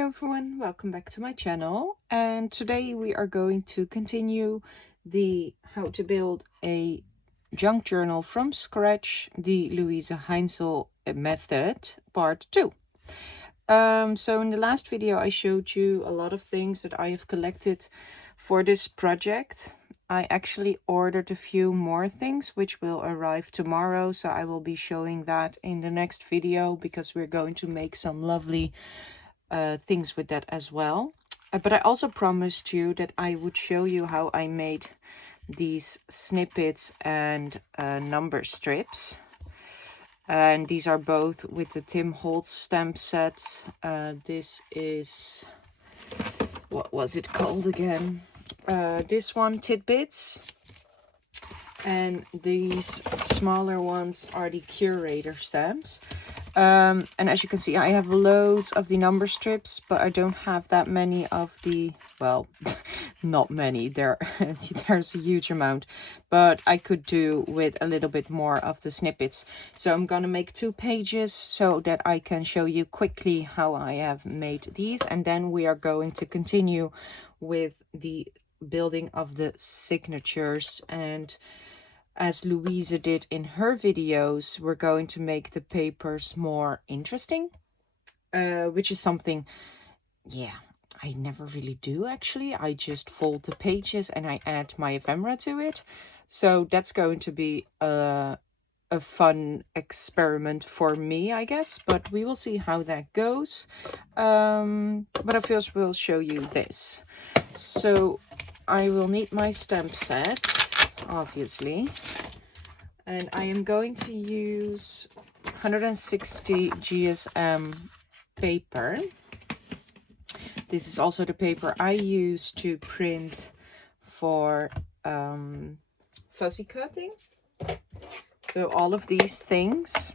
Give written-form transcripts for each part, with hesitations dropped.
Hello everyone, welcome back to my channel, and today we are going to continue the how to build a junk journal from scratch, the Luise Heinzl Method part 2. So in the last video I showed you a lot of things that I have collected for this project. I actually ordered a few more things which will arrive tomorrow, so I will be showing that in the next video because we're going to make some lovely things with that as well. But I also promised you that I would show you how I made these snippets and number strips. And these are both with the Tim Holtz stamp set. This is, what was it called again? This one, Tidbits. And these smaller ones are the Curator stamps. And as you can see, I have loads of the number strips, but I don't have that many of the, well, not many, there's a huge amount, but I could do with a little bit more of the snippets. So I'm gonna make 2 pages so that I can show you quickly how I have made these, and then we are going to continue with the building of the signatures. And as Luise did in her videos, we're going to make the papers more interesting, which is something, yeah, I never really do actually. I just fold the pages and I add my ephemera to it. So that's going to be a fun experiment for me, I guess, but we will see how that goes. But I first will show you this. So I will need my stamp set, obviously, and I am going to use 160 GSM paper. This is also the paper I use to print for fuzzy cutting. So all of these things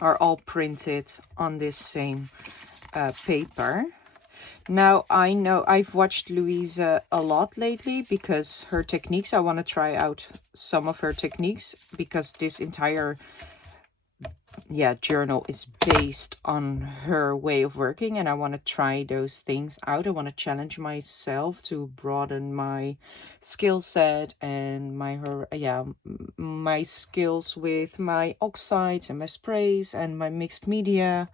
are all printed on this same paper. Now, I know I've watched Luise a lot lately because her techniques, I want to try out some of her techniques because this entire journal is based on her way of working, and I want to try those things out. I want to challenge myself to broaden my skill set and my skills with my oxides and my sprays and my mixed media.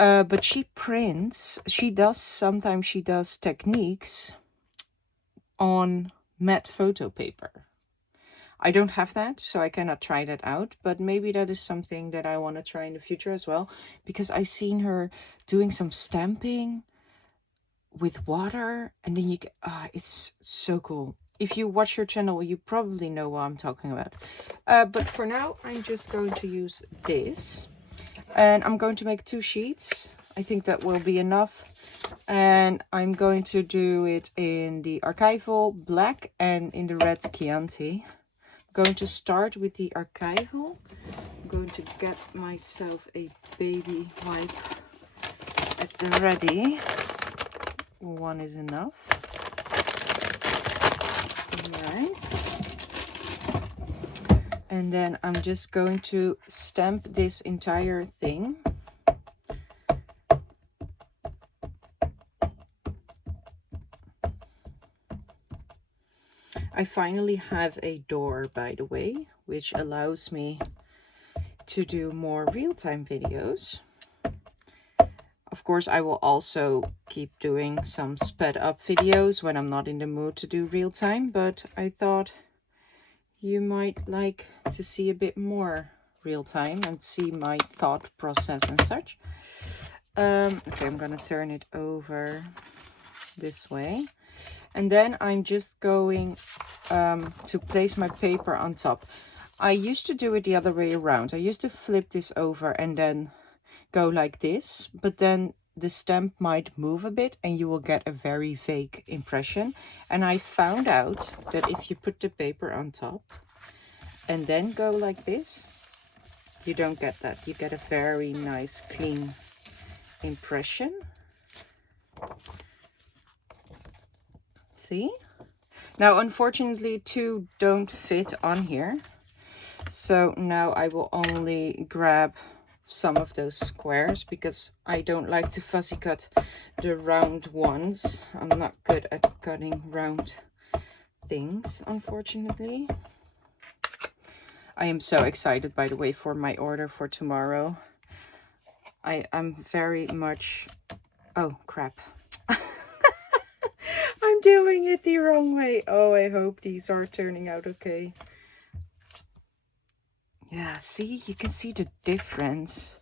But she prints, sometimes she does techniques on matte photo paper. I don't have that, so I cannot try that out, but maybe that is something that I want to try in the future as well, because I've seen her doing some stamping with water, and then you get, it's so cool. If you watch her channel, you probably know what I'm talking about. But for now, I'm just going to use this. And I'm going to make 2 sheets. I think that will be enough. And I'm going to do it in the archival black and in the red Chianti. I'm going to start with the archival. I'm going to get myself a baby wipe at the ready. 1 is enough. Alright. And then I'm just going to stamp this entire thing. I finally have a door, by the way, which allows me to do more real-time videos. Of course, I will also keep doing some sped up videos when I'm not in the mood to do real-time, but I thought you might like to see a bit more real-time and see my thought process and such. Okay, I'm gonna turn it over this way. And then I'm just going to place my paper on top. I used to do it the other way around. I used to flip this over and then go like this, but then the stamp might move a bit and you will get a very vague impression. And I found out that if you put the paper on top and then go like this, you don't get that. You get a very nice clean impression. See? Now, unfortunately, 2 don't fit on here. So now I will only grab some of those squares because I don't like to fussy cut the round ones. I'm not good at cutting round things, unfortunately. I am so excited, by the way, for my order for tomorrow. I'm very much... Oh, crap. I'm doing it the wrong way. Oh, I hope these are turning out okay. Yeah, see? You can see the difference.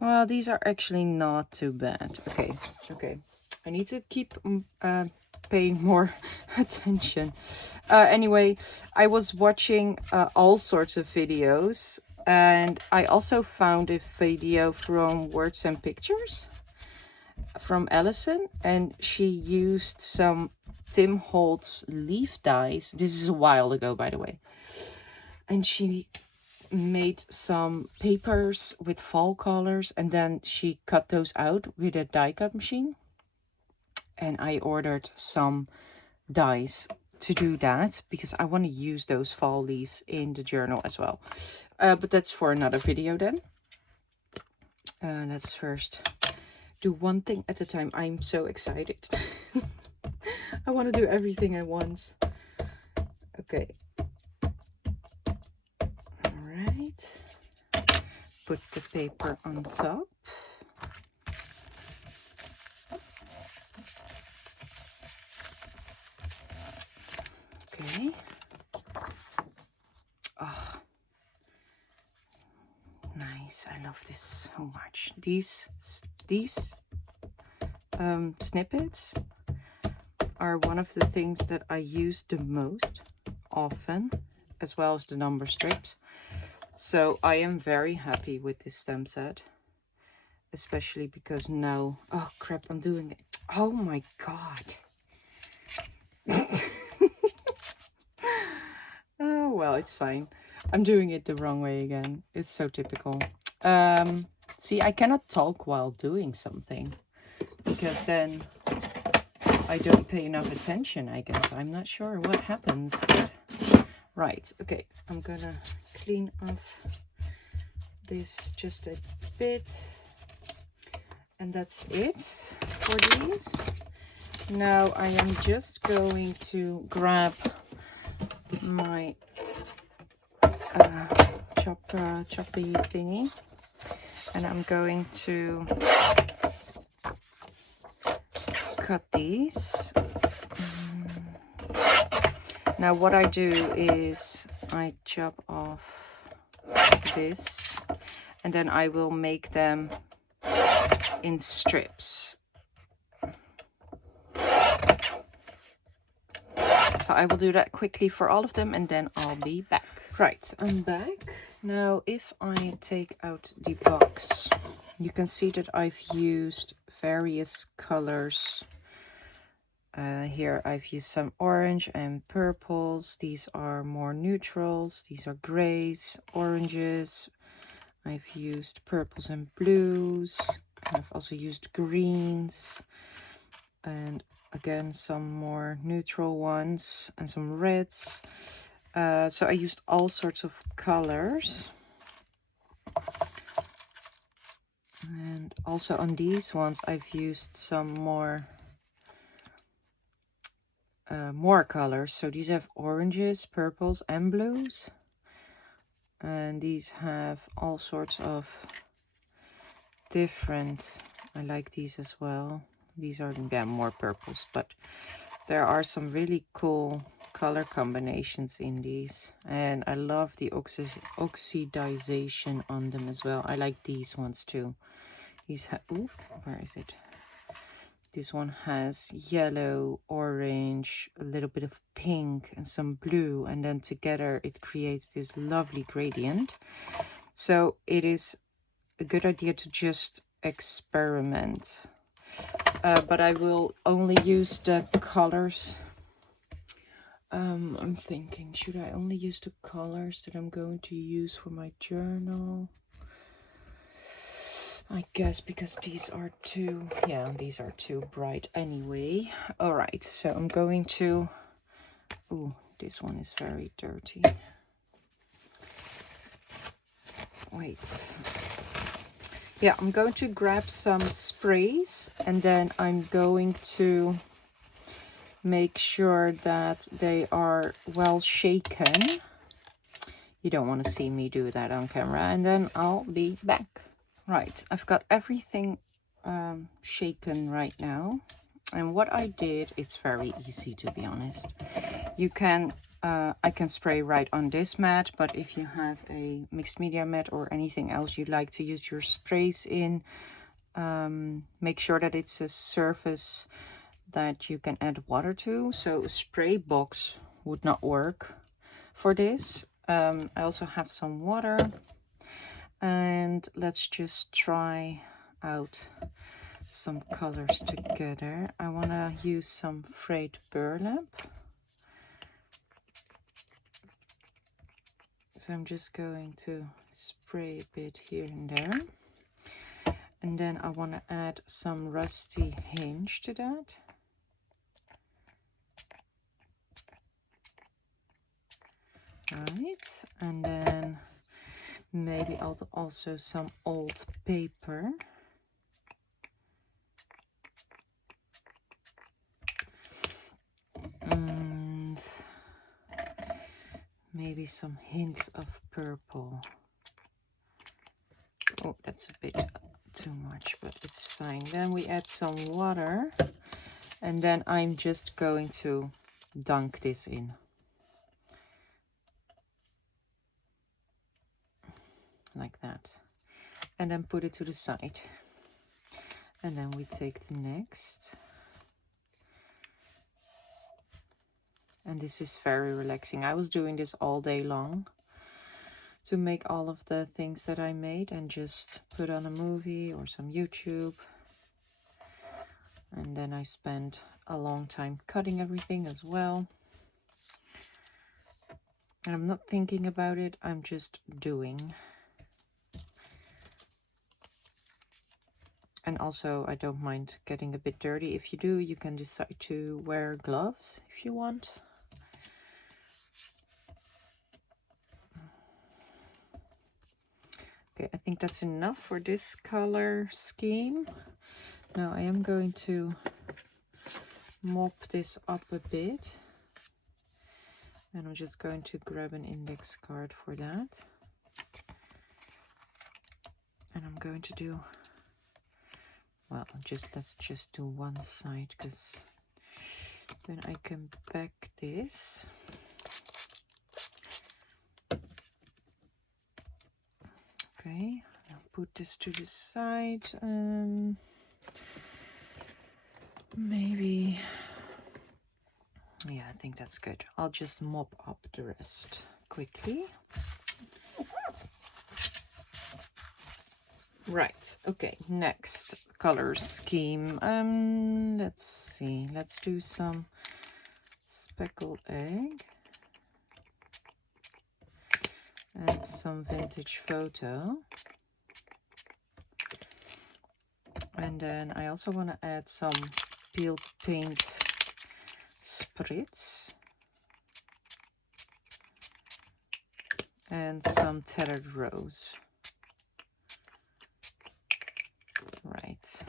Well, these are actually not too bad. Okay, okay. I need to keep paying more attention. Anyway, I was watching all sorts of videos, and I also found a video from Words and Pictures from Allison, and she used some Tim Holtz leaf dies. This is a while ago, by the way. And she made some papers with fall colors, and then she cut those out with a die cut machine. And I ordered some dies to do that because I want to use those fall leaves in the journal as well. But that's for another video then. Let's first do one thing at a time. I'm so excited. I want to do everything at once. Okay. All right. Put the paper on top. Okay. Oh, nice. I love this so much. These snippets are one of the things that I use the most often, as well as the number strips. So I am very happy with this stamp set, especially because now... Oh crap, I'm doing it. Oh my god. Oh well, it's fine. I'm doing it the wrong way again. It's so typical. See, I cannot talk while doing something because then I don't pay enough attention, I guess. I'm not sure what happens, but... Right, okay. I'm gonna clean off this just a bit. And that's it for these. Now I am just going to grab my choppy thingy, and I'm going to cut these. Now what I do is I chop off this, and then I will make them in strips. So I will do that quickly for all of them, and then I'll be back. Right, I'm back. Now if I take out the box, you can see that I've used various colors. Here I've used some orange and purples. These are more neutrals. These are grays, oranges. I've used purples and blues. I've also used greens, and again some more neutral ones, and some reds. So I used all sorts of colors. And also on these ones I've used some more colors. So these have oranges, purples and blues, and these have all sorts of different... I like these as well. These are, yeah, more purples, but there are some really cool color combinations in these, and I love the oxidization on them as well. I like these ones too. These have... Ooh, where is it? This one has yellow, orange, a little bit of pink and some blue, and then together it creates this lovely gradient. So it is a good idea to just experiment. But I will only use the colors. I'm thinking, should I only use the colors that I'm going to use for my journal? I guess because these are too, yeah, these are too bright anyway. All right, so I'm going to... Ooh, this one is very dirty. wait. Yeah, I'm going to grab some sprays and then I'm going to make sure that they are well shaken. You don't want to see me do that on camera, and then I'll be back. Right, I've got everything shaken right now. And what I did, it's very easy to be honest. You can, I can spray right on this mat, but if you have a mixed media mat or anything else you'd like to use your sprays in, make sure that it's a surface that you can add water to. So a spray box would not work for this. I also have some water, and let's just try out some colors together. I want to use some frayed burlap. So I'm just going to spray a bit here and there. And then I want to add some rusty hinge to that. Right, and then maybe also some old paper. And maybe some hints of purple. Oh, that's a bit too much, but it's fine. Then we add some water, and then I'm just going to dunk this in. Like that. And then put it to the side. And then we take the next. And this is very relaxing. I was doing this all day long to make all of the things that I made and just put on a movie or some YouTube. And then I spent a long time cutting everything as well. And I'm not thinking about it, I'm just doing. And also, I don't mind getting a bit dirty. If you do, you can decide to wear gloves if you want. Okay, I think that's enough for this color scheme. Now I am going to mop this up a bit. And I'm just going to grab an index card for that. And I'm going to do, well, let's just do one side, because then I can back this. Okay, I'll put this to the side. Maybe, yeah, I think that's good. I'll just mop up the rest quickly. Right, okay, next color scheme. Let's see, let's do some speckled egg and some vintage photo. And then I also want to add some peeled paint spritz and some tethered rose. Right,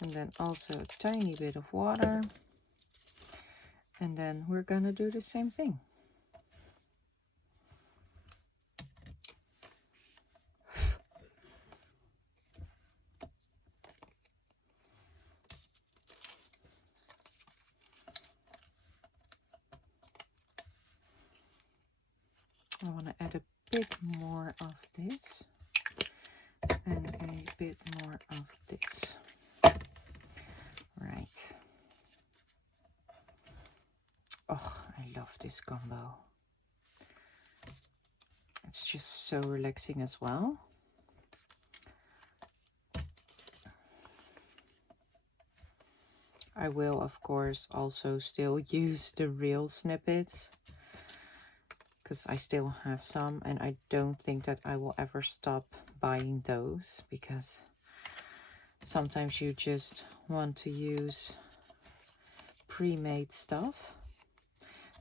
and then also a tiny bit of water, and then we're gonna do the same thing. I want to add a bit more of this and a bit more of this. Right. Oh, I love this combo. It's just so relaxing as well. I will, of course, also still use the real snippets, because I still have some, and I don't think that I will ever stop buying those, because sometimes you just want to use pre-made stuff,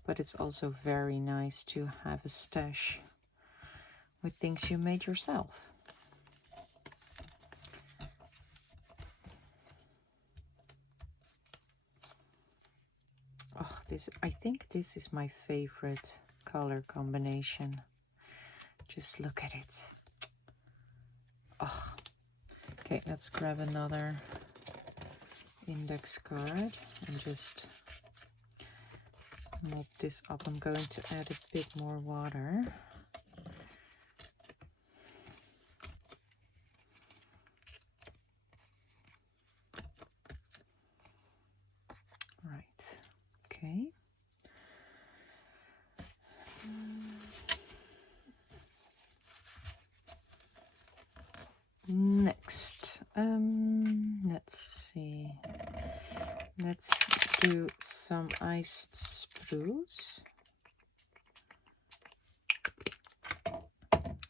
but it's also very nice to have a stash with things you made yourself. Oh, I think this is my favorite color combination. Just look at it. Oh. Okay, let's grab another index card and just mop this up. I'm going to add a bit more water. Right, okay. Next, let's see. Let's do some iced spruce.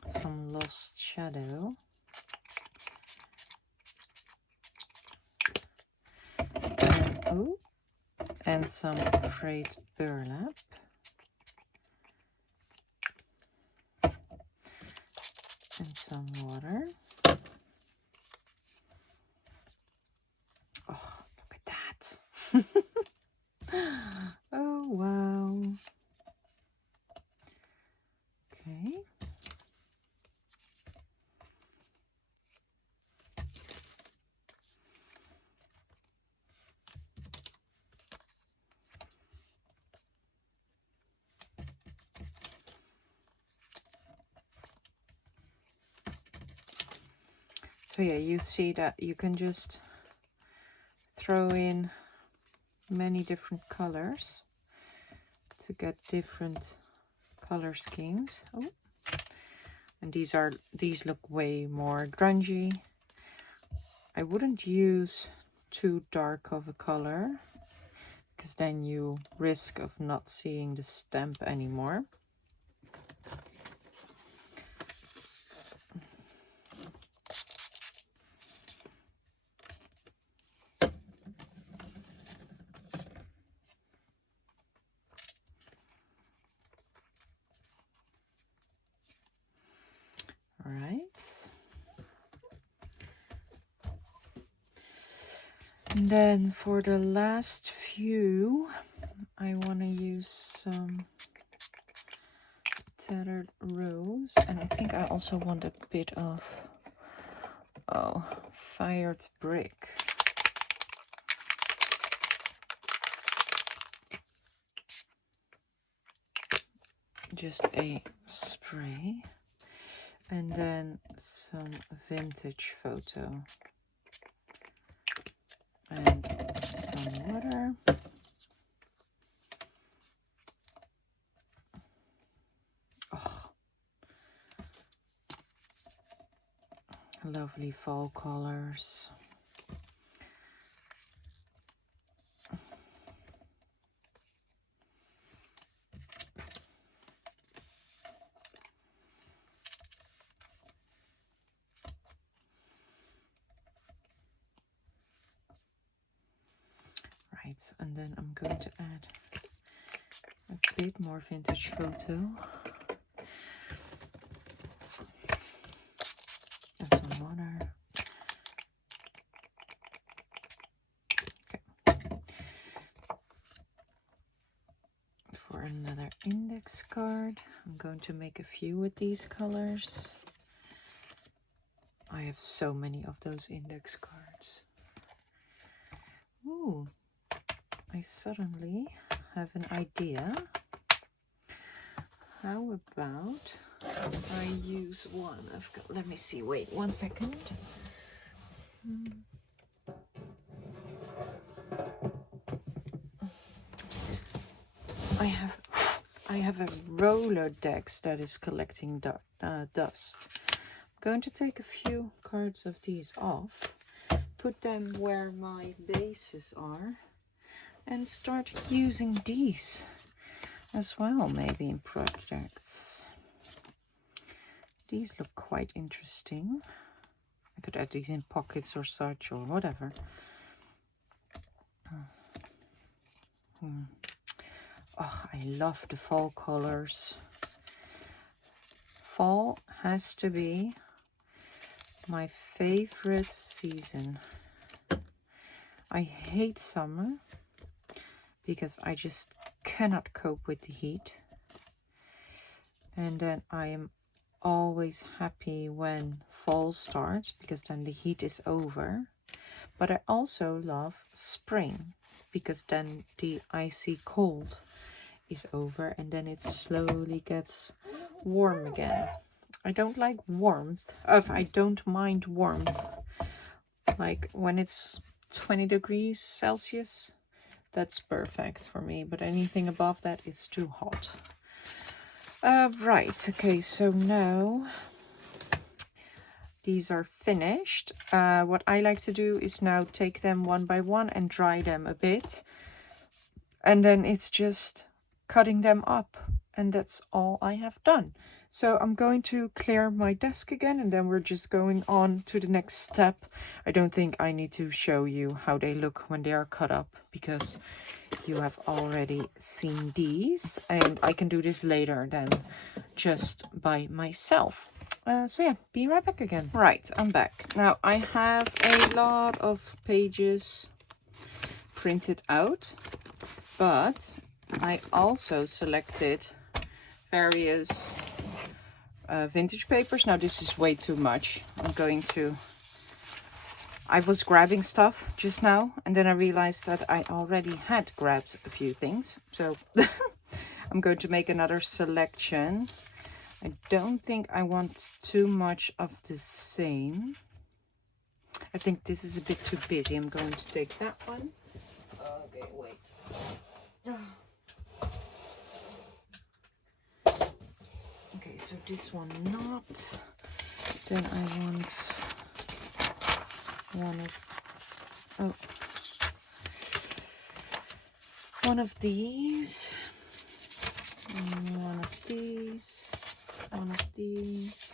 Some lost shadow. And some frayed burlap. And some water. Oh, look at that. Oh, wow. Okay. So yeah, you see that you can just throw in many different colors to get different color schemes. Oh. And these look way more grungy. I wouldn't use too dark of a color because then you risk of not seeing the stamp anymore. All right. And then for the last few, I want to use some tattered rose, and I think I also want a bit of fired brick. Just a spray, and then some vintage photo and some water. Oh, lovely fall colors. Right, and then I'm going to add a bit more vintage photo and some water. Okay. For another index card, I'm going to make a few with these colors. I have so many of those index cards. Ooh, I suddenly have an idea. How about I use one? Let me see, wait 1 second. I have a Rolodex that is collecting dust. I'm going to take a few cards of these off, put them where my bases are, and start using these as well, maybe in projects. These look quite interesting. I could add these in pockets or such or whatever. Oh, I love the fall colors fall has to be my favorite season. I hate summer because I just cannot cope with the heat. And then I am always happy when fall starts because then the heat is over. But I also love spring because then the icy cold is over and then it slowly gets warm again. I don't like warmth. I don't mind warmth. Like when it's 20 degrees Celsius, that's perfect for me. But anything above that is too hot. Right, okay, so now these are finished. What I like to do is now take them one by one and dry them a bit. And then it's just cutting them up. And that's all I have done. So I'm going to clear my desk again and then we're just going on to the next step. I don't think I need to show you how they look when they are cut up because you have already seen these. And I can do this later than just by myself. So yeah, be right back again. Right, I'm back. Now I have a lot of pages printed out, but I also selected various vintage papers. Now this is way too much. I was grabbing stuff just now and then I realized that I already had grabbed a few things. So I'm going to make another selection. I don't think I want too much of the same. I think this is a bit too busy. I'm going to take that one. Okay, wait. Okay, so this one not. Then I want one of these. One of these. One of these.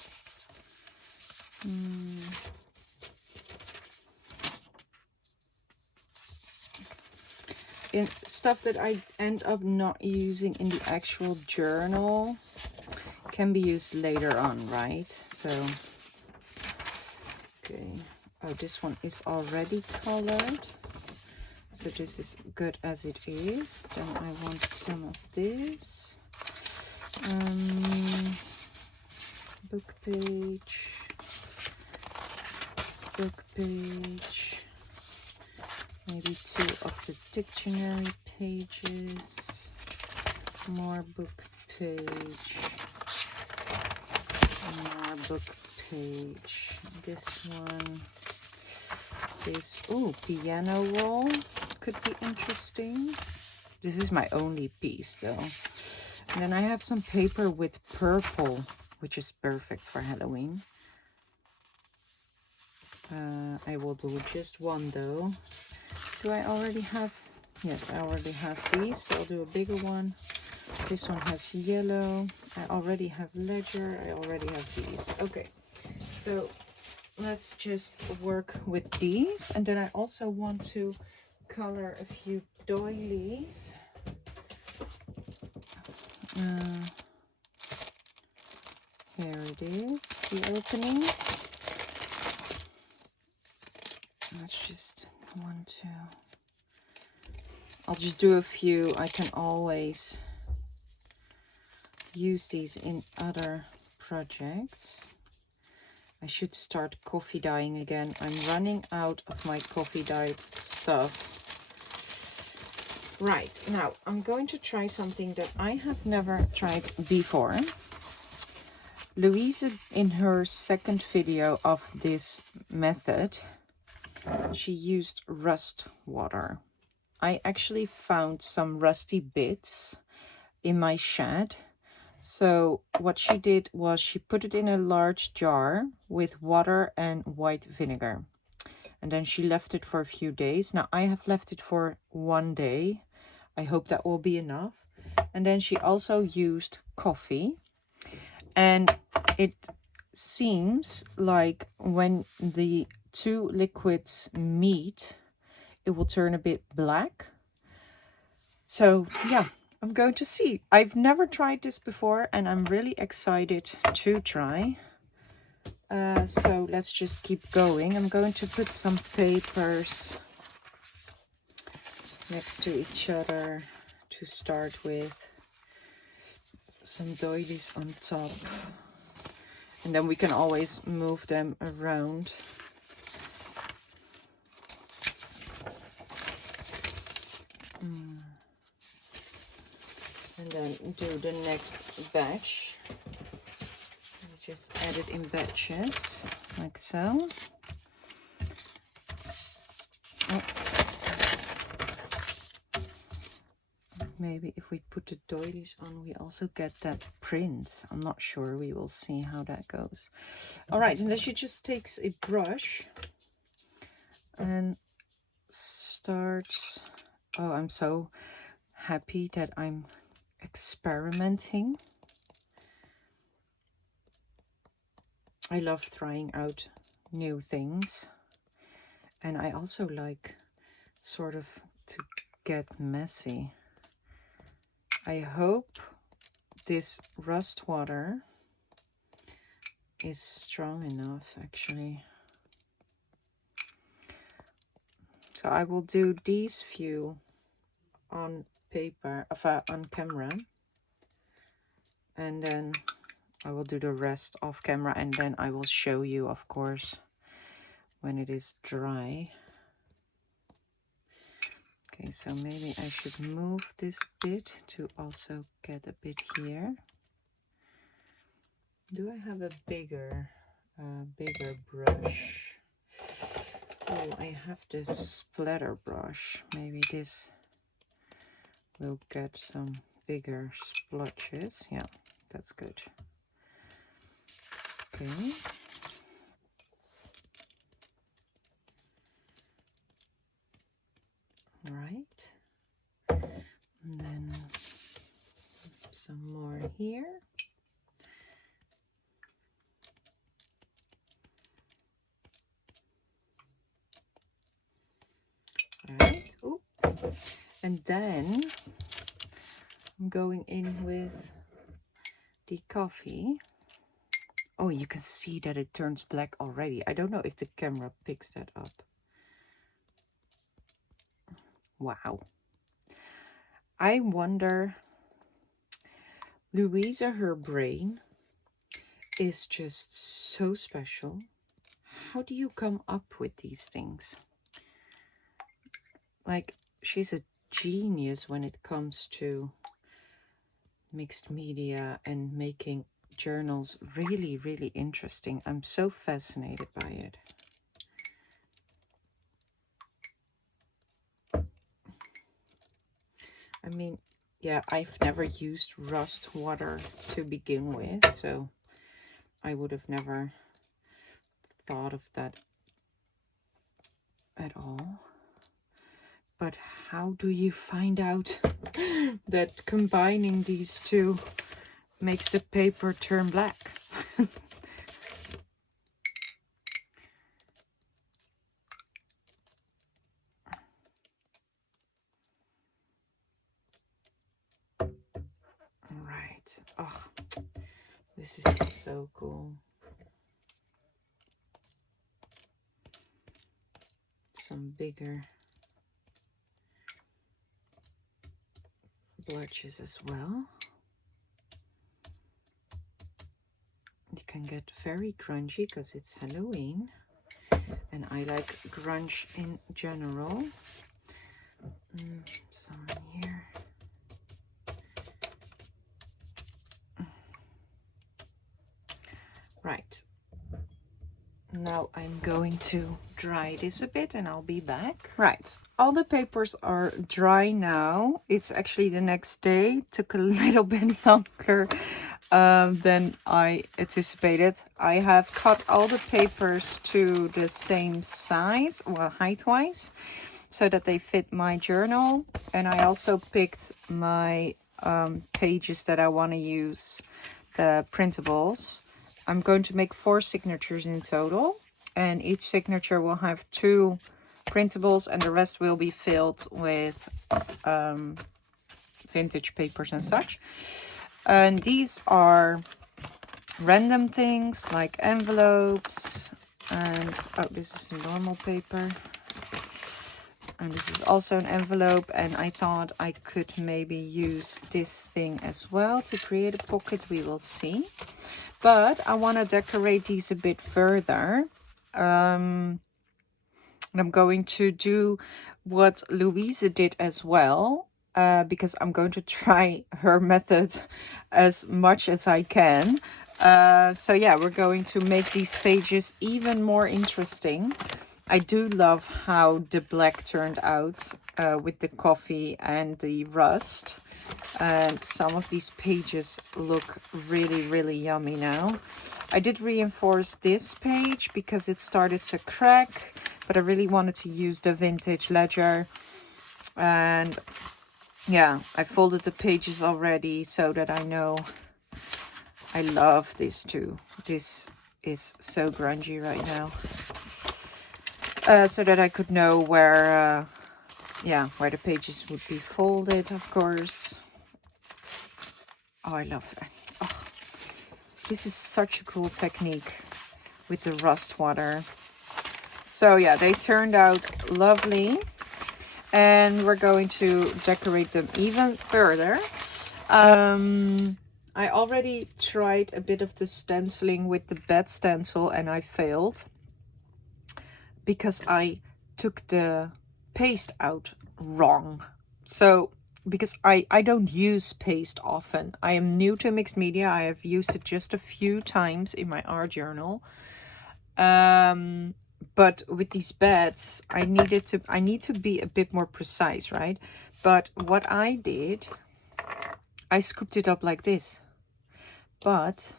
In stuff that I end up not using in the actual journal can be used later on, right? So, okay. Oh, this one is already colored. So this is good as it is. Then I want some of this. Book page. Book page. Maybe 2 of the dictionary pages. More book page. More book page. This one. This, oh, piano roll could be interesting. This is my only piece though. And then I have some paper with purple, which is perfect for Halloween. I will do just one though. Do I already have? Yes, I already have these. So I'll do a bigger one. This one has yellow. I already have ledger. I already have these. Okay, so let's just work with these. And then I also want to color a few doilies. Here it is, the opening. Let's just I'll just do a few. I can always use these in other projects. I should start coffee dyeing again. I'm running out of my coffee dyed stuff. Right, now I'm going to try something that I have never tried before. Luise, in her second video of this method, she used rust water. I actually found some rusty bits in my shed. So what she did was she put it in a large jar with water and white vinegar. And then she left it for a few days. Now I have left it for 1 day. I hope that will be enough. And then she also used coffee. And it seems like when the 2 liquids meet, it will turn a bit black. So yeah, I'm going to see. I've never tried this before and I'm really excited to try. So let's just keep going. I'm going to put some papers next to each other to start with. Some doilies on top. And then we can always move them around. And then do the next batch. Just add it in batches, like so. Oh. Maybe if we put the doilies on, we also get that print. I'm not sure. We will see how that goes. All right, and then she just takes a brush and starts. Oh, I'm so happy that I'm experimenting. I love trying out new things. And I also like sort of to get messy. I hope this rust water is strong enough, actually. So I will do these few on paper, on camera. And then I will do the rest off camera, and then I will show you, of course, when it is dry. Okay, so maybe I should move this bit to also get a bit here. Do I have a bigger brush? Oh, I have this splatter brush. Maybe this will get some bigger splotches. Yeah, that's good. Okay. Right. And then some more here. All right. Ooh. And then I'm going in with the coffee. Oh, you can see that it turns black already. I don't know if the camera picks that up. Wow. I wonder, Luise, her brain is just so special. How do you come up with these things? Like, she's a genius when it comes to mixed media and making journals really, really interesting. I'm so fascinated by it. I mean, yeah, I've never used rust water to begin with, so I would have never thought of that at all. But how do you find out that combining these two makes the paper turn black? Right. Oh, this is so cool. Some bigger blotches as well. It can get very grungy because it's Halloween, and I like grunge in general. Some here. Right. Now I'm going to dry this a bit and I'll be back. Right. All the papers are dry now. It's actually the next day. It took a little bit longer than I anticipated. I have cut all the papers to the same size, well, height-wise, so that they fit my journal. And I also picked my pages that I want to use, the printables. I'm going to make 4 signatures in total, and each signature will have 2 printables, and the rest will be filled with vintage papers and such. And these are random things like envelopes, and oh, this is normal paper, and this is also an envelope, and I thought I could maybe use this thing as well to create a pocket. We will see. But I want to decorate these a bit further. And I'm going to do what Luise did as well, because I'm going to try her method as much as I can. So yeah, we're going to make these pages even more interesting. I do love how the black turned out with the coffee and the rust. And some of these pages look really, really yummy now. I did reinforce this page because it started to crack, but I really wanted to use the vintage ledger. And yeah, I folded the pages already so that I know. I love this too. This is so grungy right now. So that I could know where, where the pages would be folded, of course. Oh, I love it. Oh, this is such a cool technique with the rust water. So yeah, they turned out lovely. And we're going to decorate them even further. I already tried a bit of the stenciling with the bed stencil and I failed. Because I took the paste out wrong. So, because I don't use paste often. I am new to mixed media. I have used it just a few times in my art journal. But with these beds, I need to be a bit more precise, right? But what I did, I scooped it up like this. But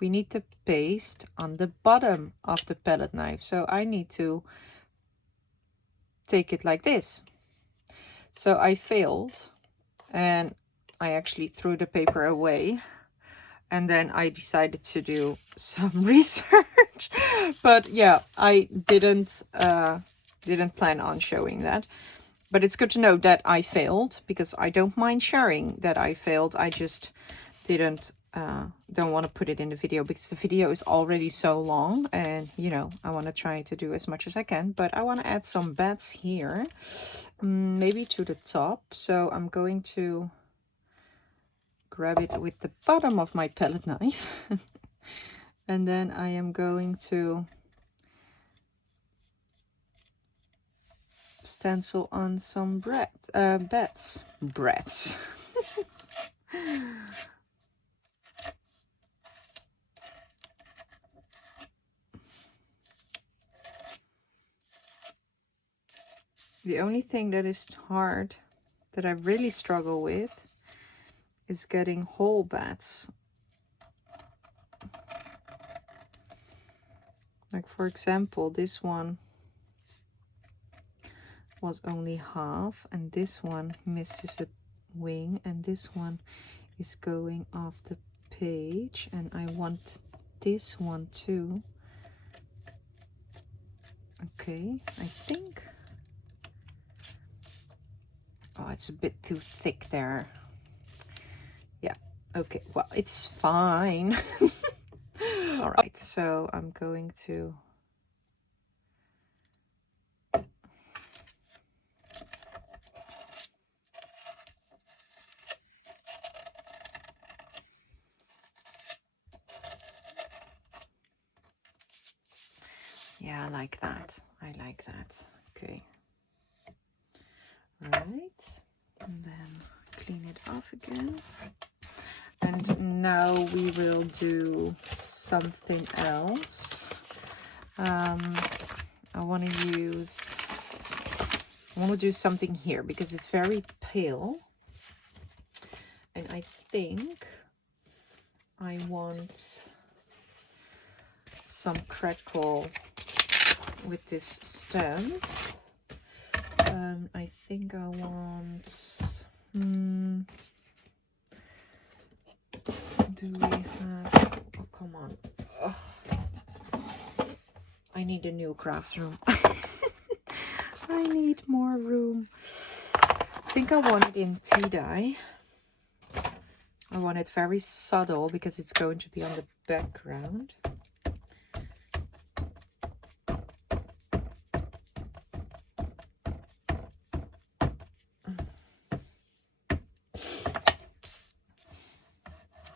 we need the paste on the bottom of the palette knife. So I need to take it like this. So I failed and I actually threw the paper away. And then I decided to do some research. But yeah, I didn't plan on showing that. But it's good to know that I failed, because I don't mind sharing that I failed. I just don't want to put it in the video because the video is already so long, and you know, I want to try to do as much as I can. But I want to add some bats here, maybe to the top. So I'm going to grab it with the bottom of my palette knife and then I am going to stencil on some bats. The only thing that is hard, that I really struggle with, is getting whole bats. Like for example, this one was only half, and this one misses a wing, and this one is going off the page, and I want this one too. Okay, I think, oh, it's a bit too thick there. Yeah, okay, well, it's fine. All right, so I'm going to yeah, I like that. I like that. Okay. Right. And then clean it off again. And now we will do something else. I want to do something here because it's very pale. And I think I want some crackle with this stem. I think I want, do we have, oh come on, ugh. I need a new craft room. I need more room. I think I want it in tea dye. I want it very subtle because it's going to be on the background.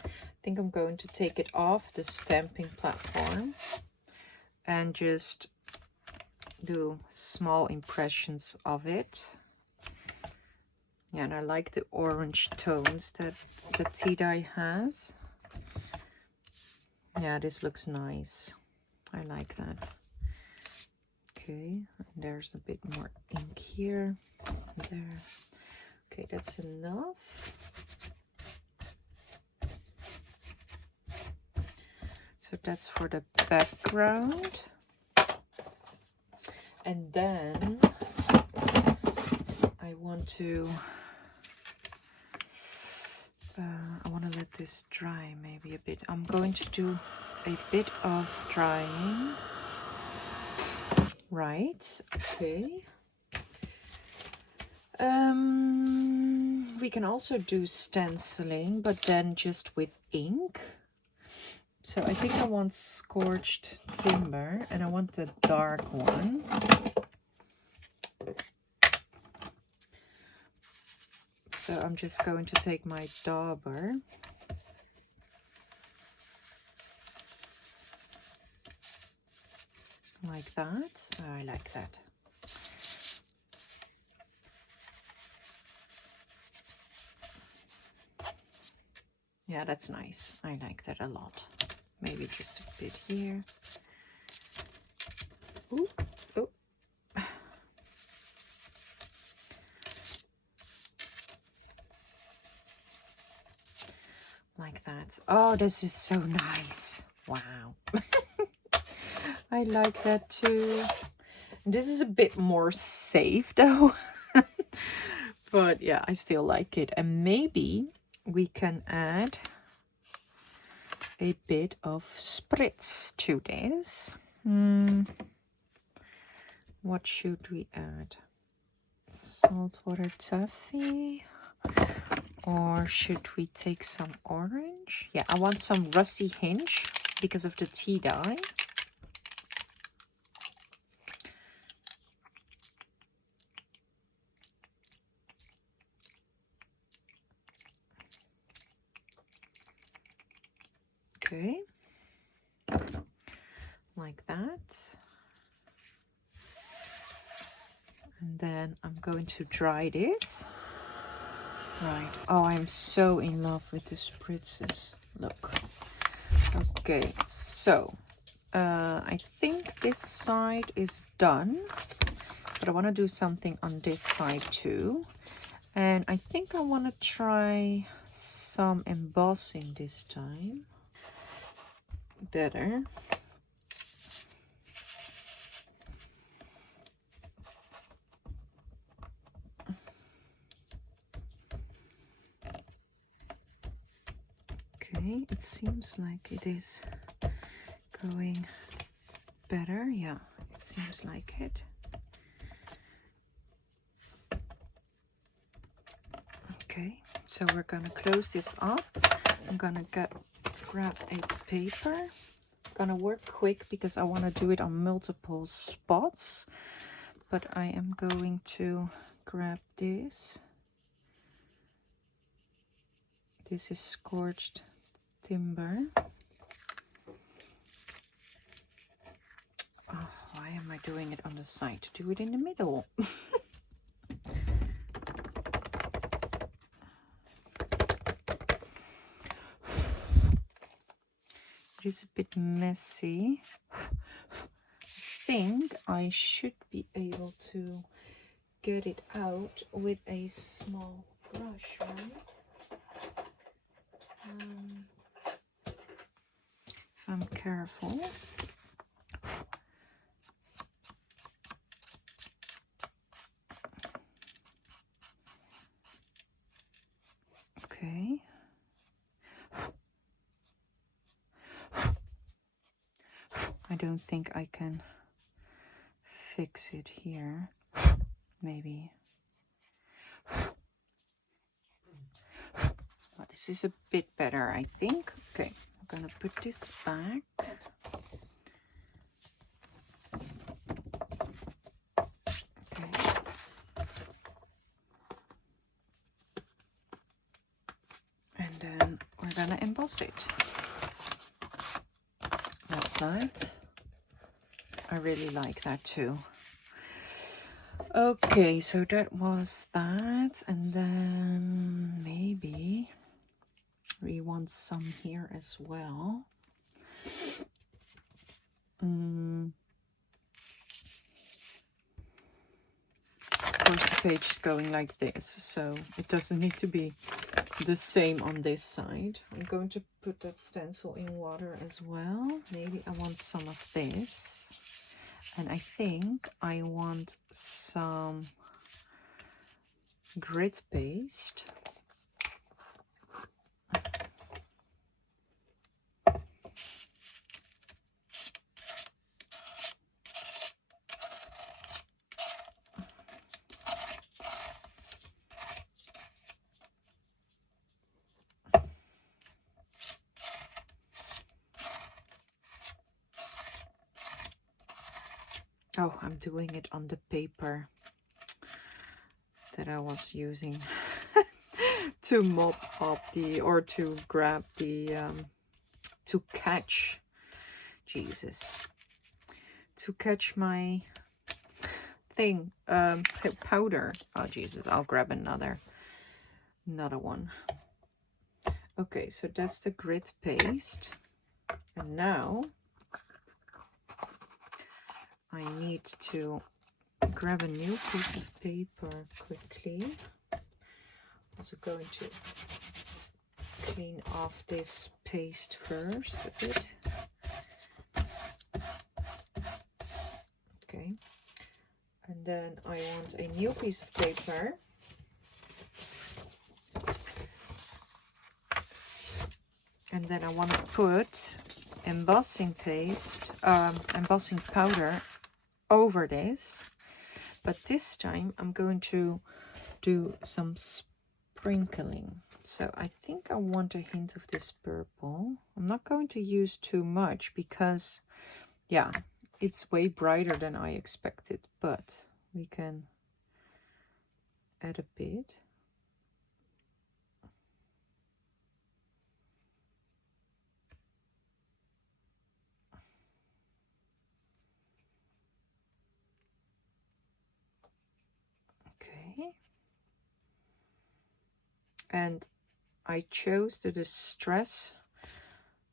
I think I'm going to take it off the stamping platform and just do small impressions of it. Yeah, and I like the orange tones that the tea dye has. Yeah, this looks nice. I like that. Okay, and there's a bit more ink here. There. Okay, that's enough. So that's for the background. And then I want to let this dry maybe a bit. I'm going to do a bit of drying. Right, okay. We can also do stenciling, but then just with ink. So I think I want scorched timber, and I want the dark one. So I'm just going to take my dauber. Like that. Oh, I like that. Yeah, that's nice. I like that a lot. Maybe just a bit here. Ooh, oh. Like that. Oh, this is so nice. Wow. I like that too. This is a bit more safe though. But yeah, I still like it. And maybe we can add a bit of spritz to this. What should we add? Saltwater taffy? Or should we take some orange? Yeah, I want some rusty hinge because of the tea dye. Okay, like that. And then I'm going to dry this. Right. Oh, I'm so in love with the spritzes. Look. Okay, so I think this side is done, but I want to do something on this side too. And I think I want to try some embossing this time. Better. Okay, it seems like it is going better. Yeah, it seems like it. Okay, so we're gonna close this up. I'm gonna grab a paper. I'm gonna work quick because I want to do it on multiple spots, but I am going to grab this. This is scorched timber. Oh, why am I doing it on the side? Do it in the middle. It is a bit messy. I think I should be able to get it out with a small brush, right? If I'm careful. Okay. I don't think I can fix it here. Maybe. Oh, this this is a bit better, I think. Okay, I'm gonna put this back. Okay. And then we're gonna emboss it. That's nice. I really like that too. Okay, so that was that, and then maybe we want some here as well. Of course, the page is going like this, so it doesn't need to be the same on this side. I'm going to put that stencil in water as well. Maybe I want some of this. And I think I want some grit paste. Oh, I'm doing it on the paper that I was using to mop up the, or to grab the, to catch, Jesus, to catch my thing, powder. Oh, Jesus, I'll grab another one. Okay, so that's the grit paste. And now I need to grab a new piece of paper quickly. Also going to clean off this paste first a bit. Okay. And then I want a new piece of paper. And then I want to put embossing paste, embossing powder over this. But this time I'm going to do some sprinkling. So I think I want a hint of this purple. I'm not going to use too much because, yeah, it's way brighter than I expected. But we can add a bit. Okay. And I chose the distress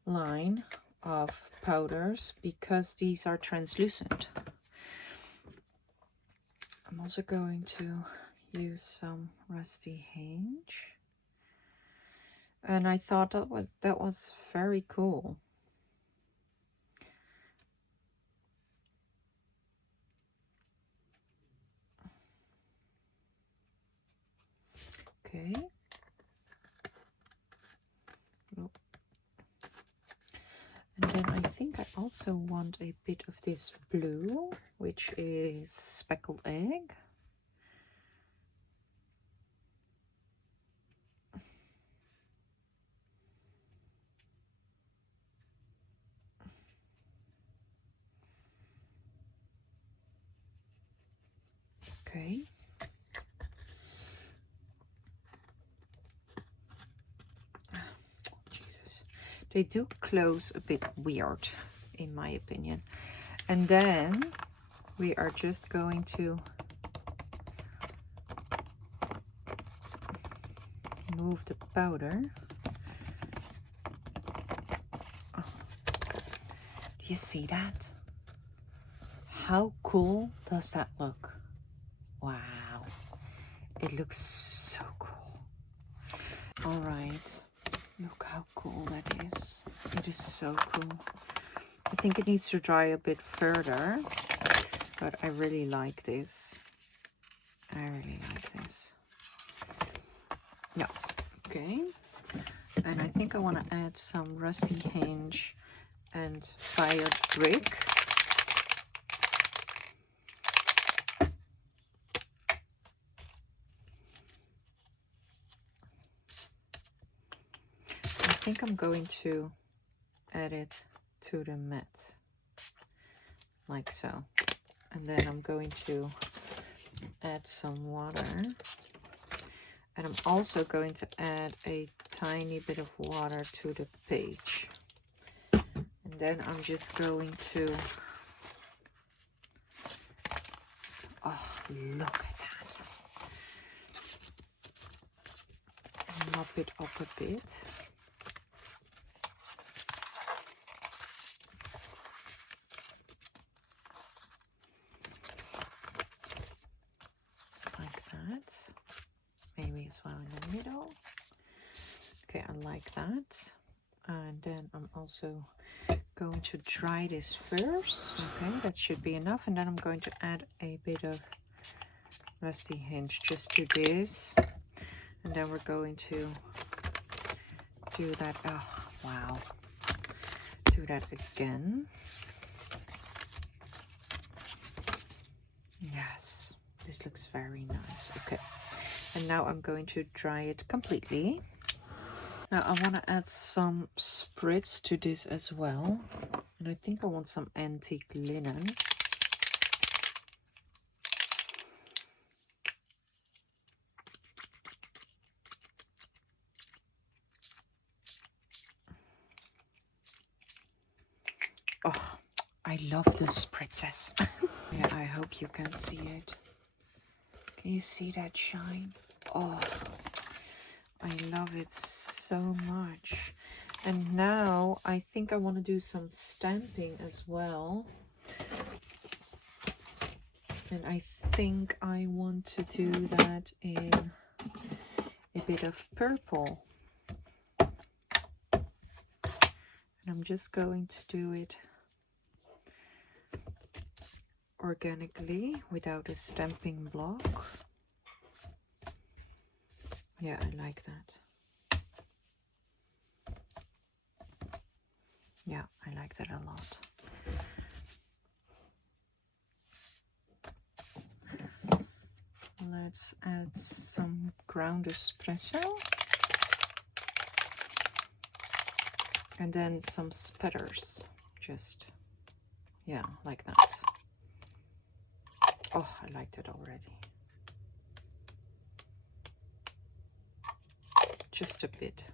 line of powders because these are translucent. I'm also going to use some rusty hinge. And I thought that was very cool. Okay. Oh. And then I think I also want a bit of this blue, which is speckled egg. Okay. Jesus. They do close a bit weird, in my opinion. And then we are just going to move the powder. Oh. Do you see that? How cool does that look? Wow. It looks so cool. All right. Look how cool that is. It is so cool. I think it needs to dry a bit further, but I really like this. I really like this. No. Okay. And I think I want to add some rusty hinge and fired brick. think I'm going to add it to the mat, like so. And then I'm going to add some water. And I'm also going to add a tiny bit of water to the page. And then I'm just going to, oh, look at that. Mop it up a bit. Like that. Maybe as well in the middle. Okay, I like that. And then I'm also going to dry this first. Okay, that should be enough. And then I'm going to add a bit of rusty hinge just to this. And then we're going to do that. Oh, wow. Do that again. Yes, this looks very nice. Okay, and now I'm going to dry it completely. Now I want to add some spritz to this as well. And I think I want some antique linen. Oh, I love the spritzes. Yeah, I hope you can see it. Can you see that shine? Oh, I love it so much. And now I think I want to do some stamping as well. And I think I want to do that in a bit of purple. And I'm just going to do it organically without a stamping block. Yeah, I like that. Yeah, I like that a lot. Let's add some ground espresso. And then some spatters. Just, yeah, like that. Oh, I liked it already. Just a bit.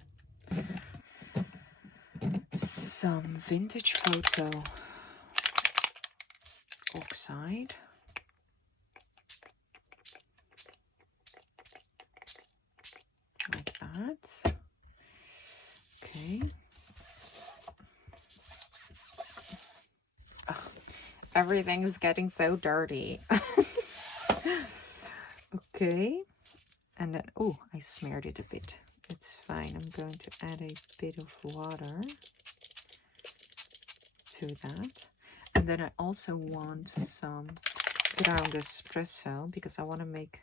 Some vintage photo Oxide. Like that. Okay. Oh, everything is getting so dirty. Okay. And then, oh, I smeared it a bit. It's fine. I'm going to add a bit of water to that. And then I also want some ground espresso because I want to make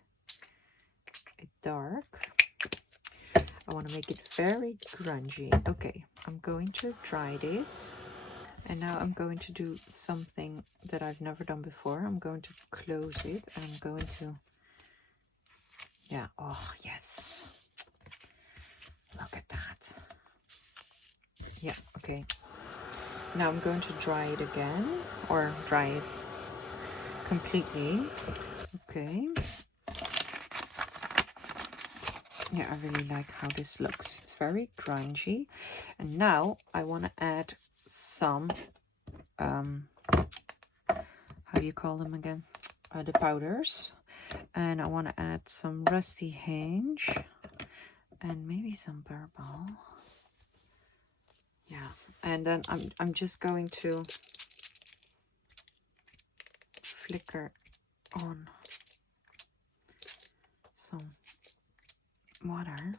it dark. I want to make it very grungy. Okay, I'm going to dry this. And now I'm going to do something that I've never done before. I'm going to close it and I'm going to, yeah, oh yes. Look at that. Yeah, okay. Now I'm going to dry it again, or dry it completely. Okay. Yeah, I really like how this looks. It's very grungy. And now I want to add some, how do you call them again? The powders. And I want to add some rusty hinge and maybe some purple. Yeah, and then I'm just going to flicker on some water.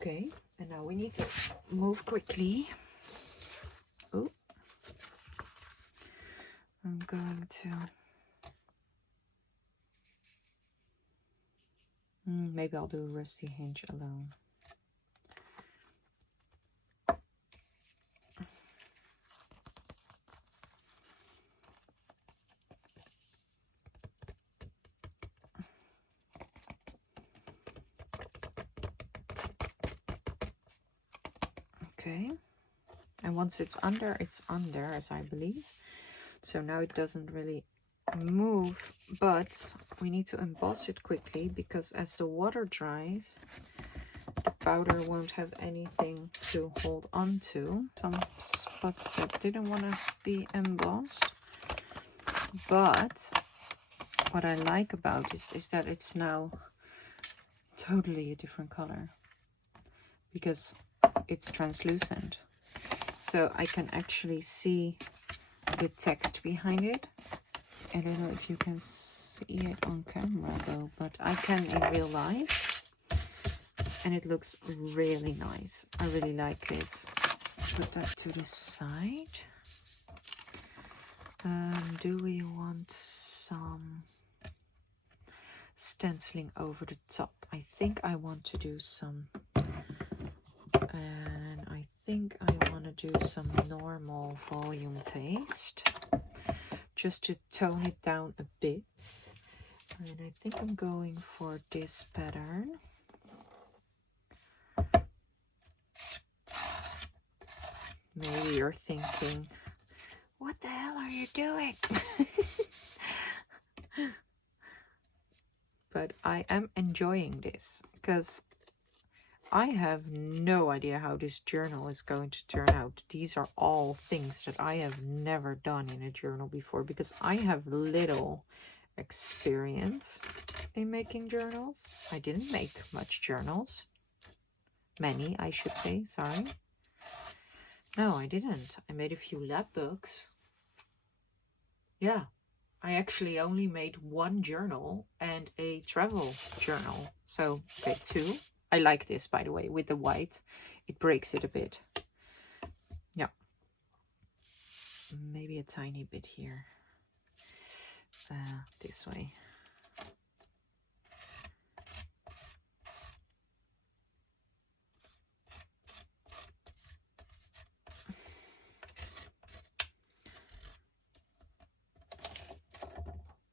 Okay, and now we need to move quickly. Oh, I'm going to maybe I'll do rusty hinge alone. Okay. And once it's under, as I believe. So now it doesn't really move, but we need to emboss it quickly because as the water dries, the powder won't have anything to hold on to. Some spots that didn't want to be embossed. But what I like about this is that it's now totally a different color because it's translucent. So I can actually see the text behind it. I don't know if you can see it on camera though, but I can in real life. And it looks really nice. I really like this. Put that to the side. Do we want some stenciling over the top? I think I want to do some. And I think I want to do some normal volume paste. Just to tone it down a bit. And I think I'm going for this pattern. Maybe you're thinking, what the hell are you doing? But I am enjoying this because I have no idea how this journal is going to turn out. These are all things that I have never done in a journal before because I have little experience in making journals. I didn't make much journals. Many, I should say, sorry. No, I didn't. I made a few lab books. Yeah, I actually only made one journal and a travel journal. So, okay, 2. I like this, by the way, with the white. It breaks it a bit. Yeah. Maybe a tiny bit here. This way.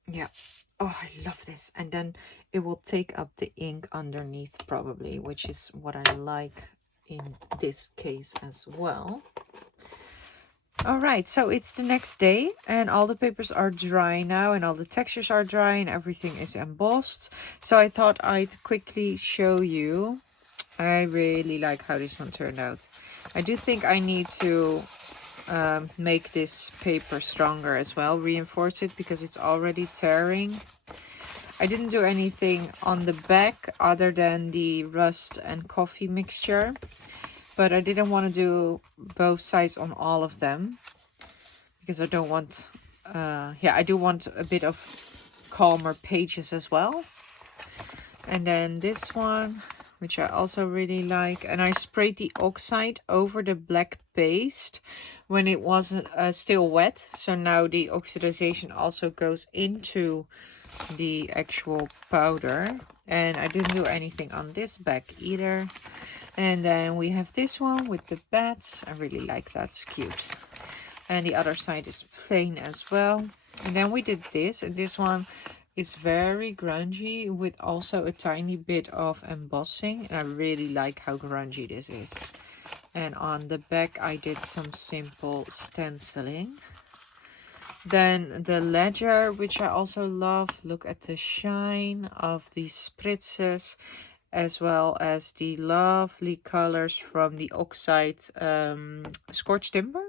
Yeah. Oh, I love this. And then it will take up the ink underneath probably, which is what I like in this case as well. All right, so it's the next day and all the papers are dry now and all the textures are dry and everything is embossed. So I thought I'd quickly show you. I really like how this one turned out. I do think I need to make this paper stronger as well, reinforce it because it's already tearing. I didn't do anything on the back other than the rust and coffee mixture, but I didn't want to do both sides on all of them because I don't want, I do want a bit of calmer pages as well. And then this one, which I also really like, and I sprayed the Oxide over the black paste when it wasn't still wet. So now the oxidization also goes into the actual powder, and I didn't do anything on this back either. And then we have this one with the bats. I really like that, it's cute. And the other side is plain as well. And then we did this, and this one is very grungy with also a tiny bit of embossing, and I really like how grungy this is. And on the back I did some simple stenciling. Then the ledger, which I also love. Look at the shine of the spritzes, as well as the lovely colors from the Oxide Scorched Timber.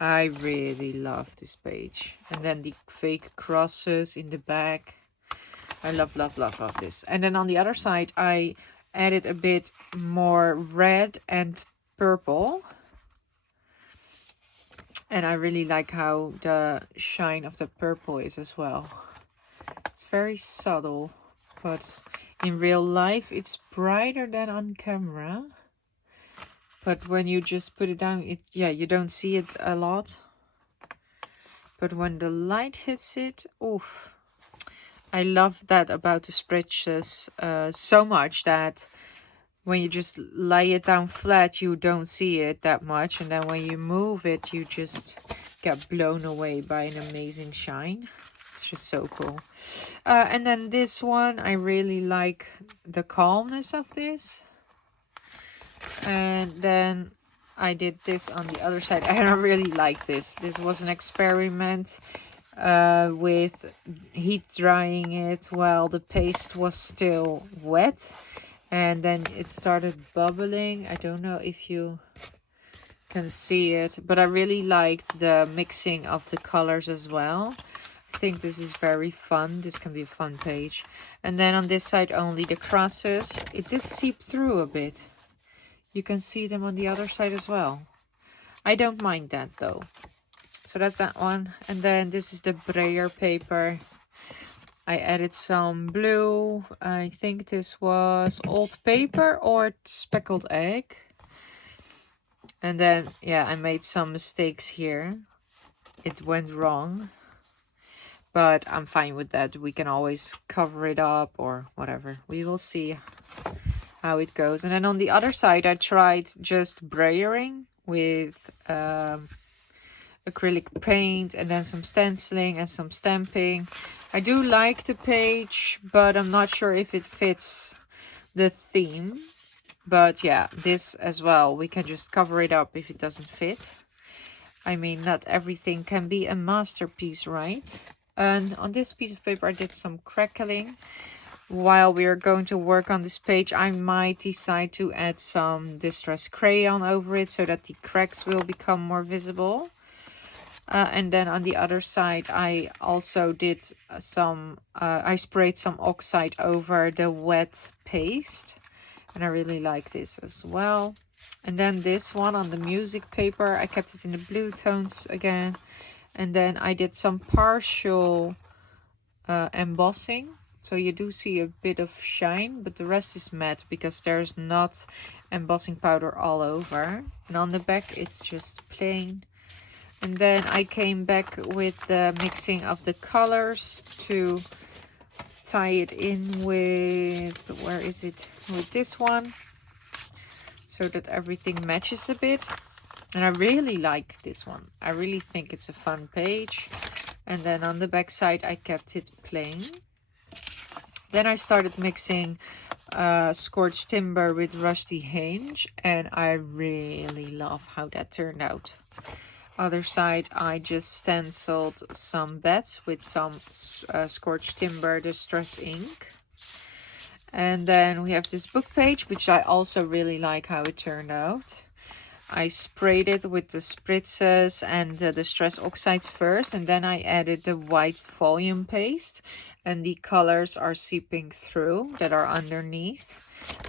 I really love this page. And then the fake crosses in the back. I love, love, love, love this. And then on the other side, I added a bit more red and purple. And I really like how the shine of the purple is as well. It's very subtle, but in real life, it's brighter than on camera. But when you just put it down, you don't see it a lot. But when the light hits it, oof. I love that about the spritzes so much that when you just lay it down flat, you don't see it that much. And then when you move it, you just get blown away by an amazing shine. It's just so cool. And then this one, I really like the calmness of this. And then I did this on the other side, and I really like this. This was an experiment with heat drying it while the paste was still wet, and then it started bubbling. I don't know if you can see it, but I really liked the mixing of the colors as well. I think this is very fun. This can be a fun page. And then on this side only the crosses. It did seep through a bit. You can see them on the other side as well. I don't mind that though. So that's that one. And then this is the brayer paper. I added some blue. I think this was old paper or speckled egg. And then, yeah, I made some mistakes here. It went wrong. But I'm fine with that. We can always cover it up or whatever. We will see how it goes. And then on the other side, I tried just brayering with acrylic paint and then some stenciling and some stamping. I do like the page, but I'm not sure if it fits the theme. But yeah, this as well, we can just cover it up if it doesn't fit. I mean, not everything can be a masterpiece, right? And on this piece of paper I did some crackling. While we are going to work on this page, I might decide to add some distress crayon over it so that the cracks will become more visible. And then on the other side I also did some, I sprayed some Oxide over the wet paste. And I really like this as well. And then this one on the music paper, I kept it in the blue tones again. And then I did some partial embossing. So you do see a bit of shine, but the rest is matte because there's not embossing powder all over. And on the back it's just plain. And then I came back with the mixing of the colors to tie it in with, where is it, with this one, so that everything matches a bit. And I really like this one. I really think it's a fun page. And then on the back side I kept it plain. Then I started mixing scorched timber with Luise Heinzl, and I really love how that turned out. Other side I just stenciled some beds with some scorched timber distress ink. And then we have this book page, which I also really like how it turned out. I sprayed it with the spritzes and the distress oxides first, and then I added the white volume paste, and the colors are seeping through that are underneath.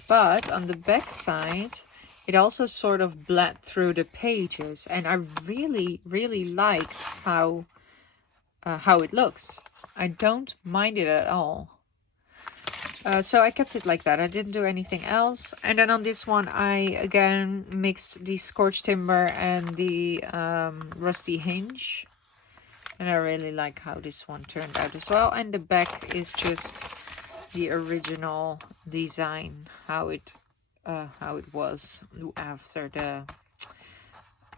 But on the back side it also sort of bled through the pages, and I really like how it looks. I don't mind it at all. So I kept it like that. I didn't do anything else. And then on this one I again mixed the scorched timber and the Luise Heinzl, and I really like how this one turned out as well. And the back is just the original design, how it was after the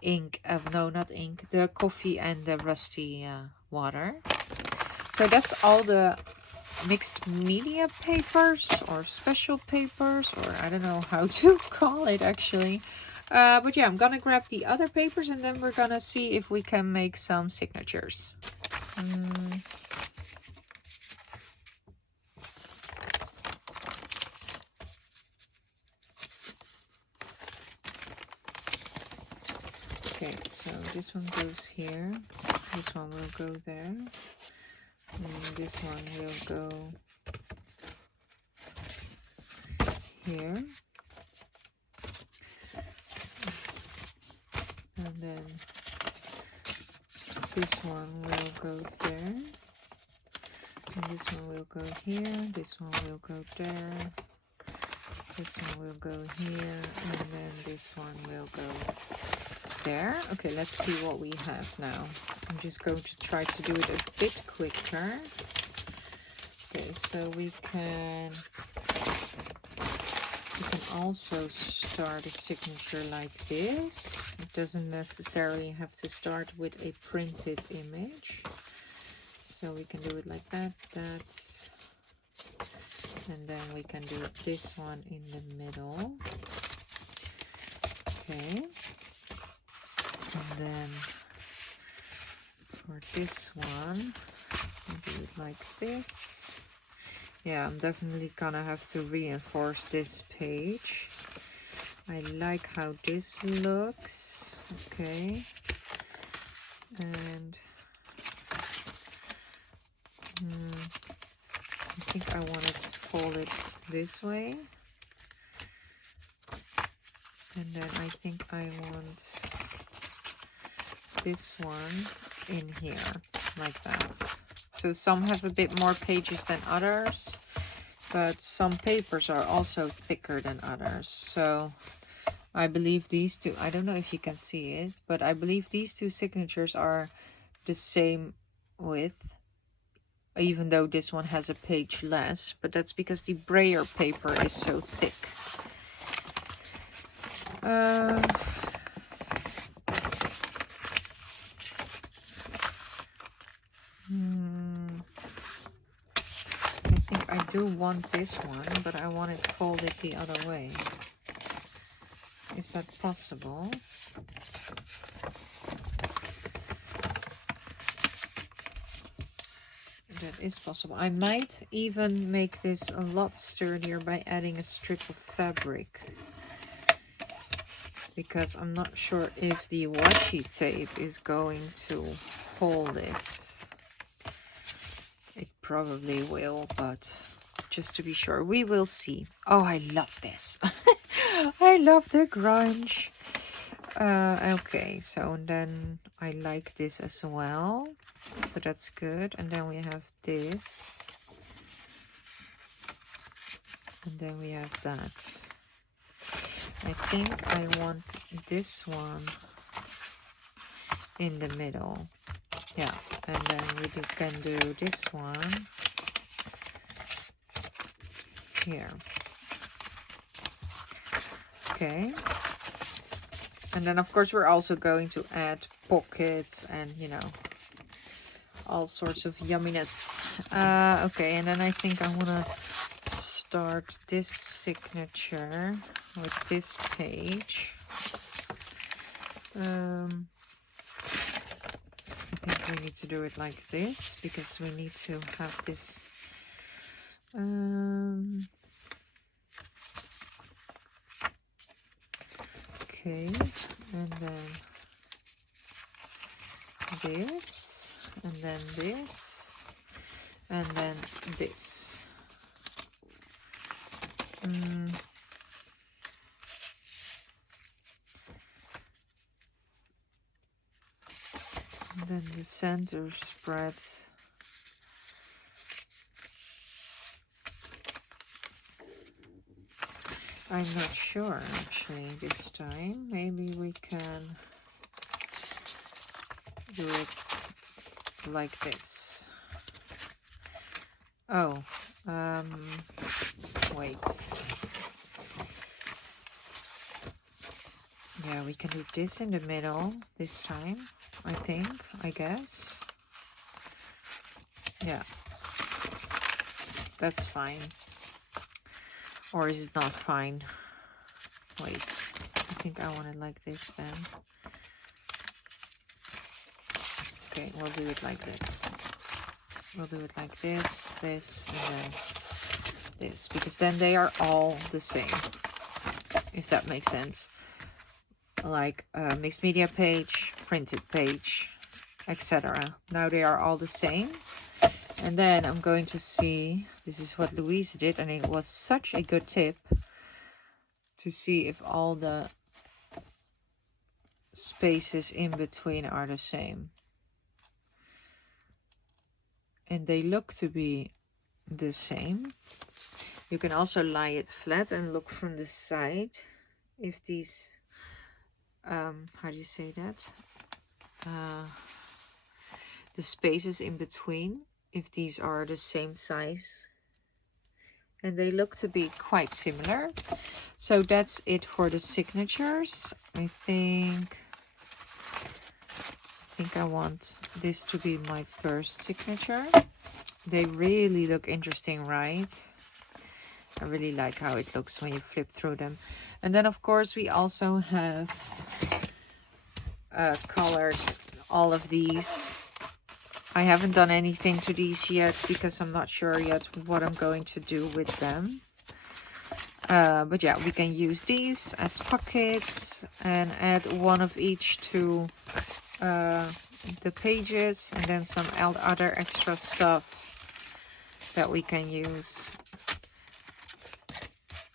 ink, no, not ink, the coffee and the rusty water. So that's all the mixed media papers or special papers, or I don't know how to call it actually. But yeah, I'm gonna grab the other papers and then we're gonna see if we can make some signatures. Okay, so this one goes here, this one will go there, and this one will go here, and then this one will go there, and this one will go here, this one will go there, this one will go here, and then this one will go there. Okay, let's see what we have now. I'm just going to try to do it a bit quicker. Okay, so we can also start a signature like this. It doesn't necessarily have to start with a printed image. So we can do it like that, and then we can do this one in the middle. Okay. this one. Do it like this. Yeah, I'm definitely gonna have to reinforce this page. I like how this looks. Okay. And I think I want to fold it this way. And then I think I want this one in here, like that. So some have a bit more pages than others, but some papers are also thicker than others. So I believe these two, I don't know if you can see it, but I believe these two signatures are the same width, even though this one has a page less, but that's because the brayer paper is so thick. I think I do want this one, but I want it folded the other way. Is that possible? That is possible. I might even make this a lot sturdier by adding a strip of fabric, because I'm not sure if the washi tape is going to hold it. It probably will, but just to be sure, we will see. Oh, I love this. I love the grunge. Okay, so then I like this as well. So that's good. And then we have this. And then we have that. I think I want this one in the middle. Yeah, and then we can do this one here. Okay. And then of course we're also going to add pockets and, you know, all sorts of yumminess. Okay, and then I think I want to start this signature with this page. I think we need to do it like this, because we need to have this okay, and then this, and then this, and then this. And then the center spreads. I'm not sure actually this time. Maybe we can do it like this. Oh, wait. Yeah, we can do this in the middle this time, I guess. Yeah, that's fine. Or is it not fine? Wait, I think I want it like this then. Okay, we'll do it like this. We'll do it like this, this, and then this. Because then they are all the same, if that makes sense. Like a mixed media page, printed page, etc. Now they are all the same. And then I'm going to see, this is what Luise did, and it was such a good tip to see if all the spaces in between are the same. And they look to be the same. You can also lie it flat and look from the side if these, how do you say that? The spaces in between, if these are the same size, and they look to be quite similar. So that's it for the signatures. I think I want this to be my first signature. They really look interesting, right? I really like how it looks when you flip through them. And then of course we also have colored all of these I haven't done anything to these yet because I'm not sure yet what I'm going to do with them. But yeah, we can use these as pockets and add one of each to the pages, and then some other extra stuff that we can use.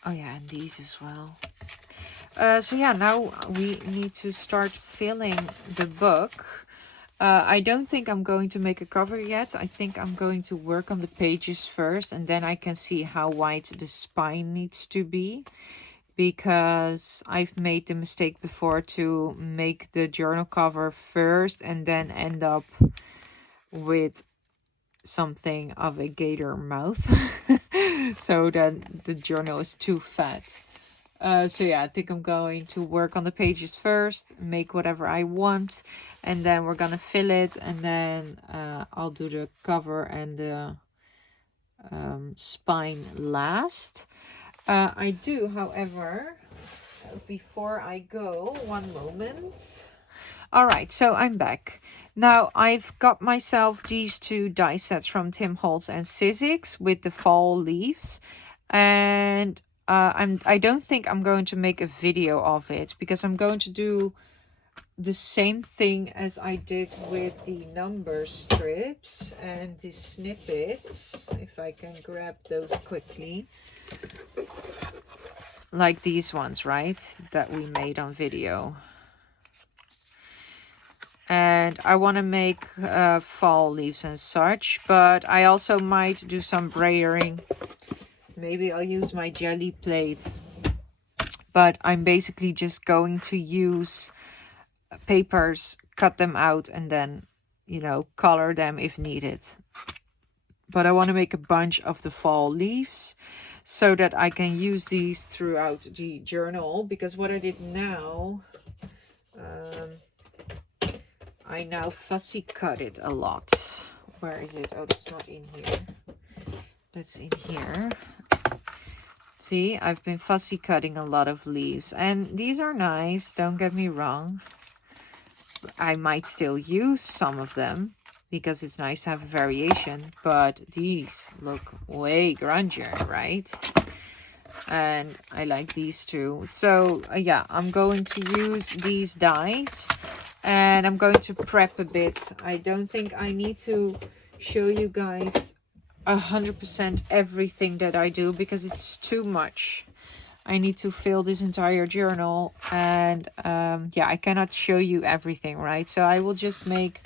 Oh yeah, and these as well. So yeah, now we need to start filling the book. I don't think I'm going to make a cover yet. I think I'm going to work on the pages first, and then I can see how wide the spine needs to be. Because I've made the mistake before to make the journal cover first and then end up with something of a gator mouth. So then the journal is too fat. So yeah, I think I'm going to work on the pages first, make whatever I want, and then we're gonna fill it, and then I'll do the cover and the spine last. I do, however, before I go, one moment. All right, so I'm back. Now I've got myself these two die sets from Tim Holtz and Sizzix with the fall leaves, and I don't think I'm going to make a video of it because I'm going to do the same thing as I did with the number strips and the snippets. If I can grab those quickly. Like these ones, right? That we made on video. And I want to make fall leaves and such, but I also might do some brayering. Maybe I'll use my jelly plate, but I'm basically just going to use papers, cut them out, and then, you know, color them if needed. But I want to make a bunch of the fall leaves so that I can use these throughout the journal, because what I did now, I now fussy cut it a lot. Where is it? Oh, that's not in here. That's in here. See, I've been fussy cutting a lot of leaves. And these are nice, don't get me wrong. I might still use some of them because it's nice to have a variation. But these look way grungier, right? And I like these too. So yeah, I'm going to use these dies. And I'm going to prep a bit. I don't think I need to show you guys 100% everything that I do because it's too much. I need to fill this entire journal, and yeah, I cannot show you everything, right? So I will just make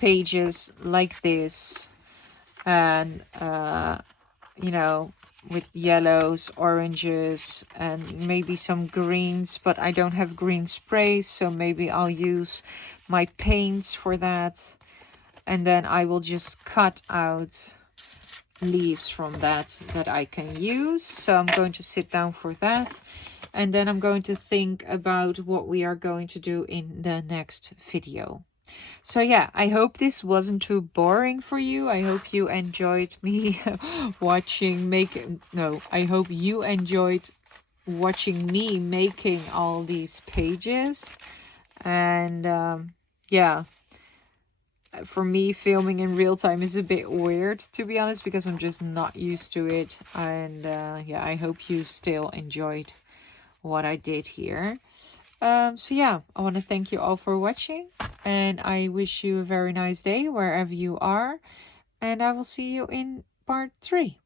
pages like this, and you know, with yellows, oranges, and maybe some greens, but I don't have green sprays, so maybe I'll use my paints for that. And then I will just cut out leaves from that I can use. So I'm going to sit down for that, and then I'm going to think about what we are going to do in the next video. So yeah, I hope this wasn't too boring for you. I hope you enjoyed me I hope you enjoyed watching me making all these pages. And yeah, for me, filming in real time is a bit weird, to be honest, because I'm just not used to it. And yeah, I hope you still enjoyed what I did here. So yeah, I want to thank you all for watching, and I wish you a very nice day wherever you are, and I will see you in part 3.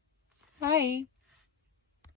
Bye.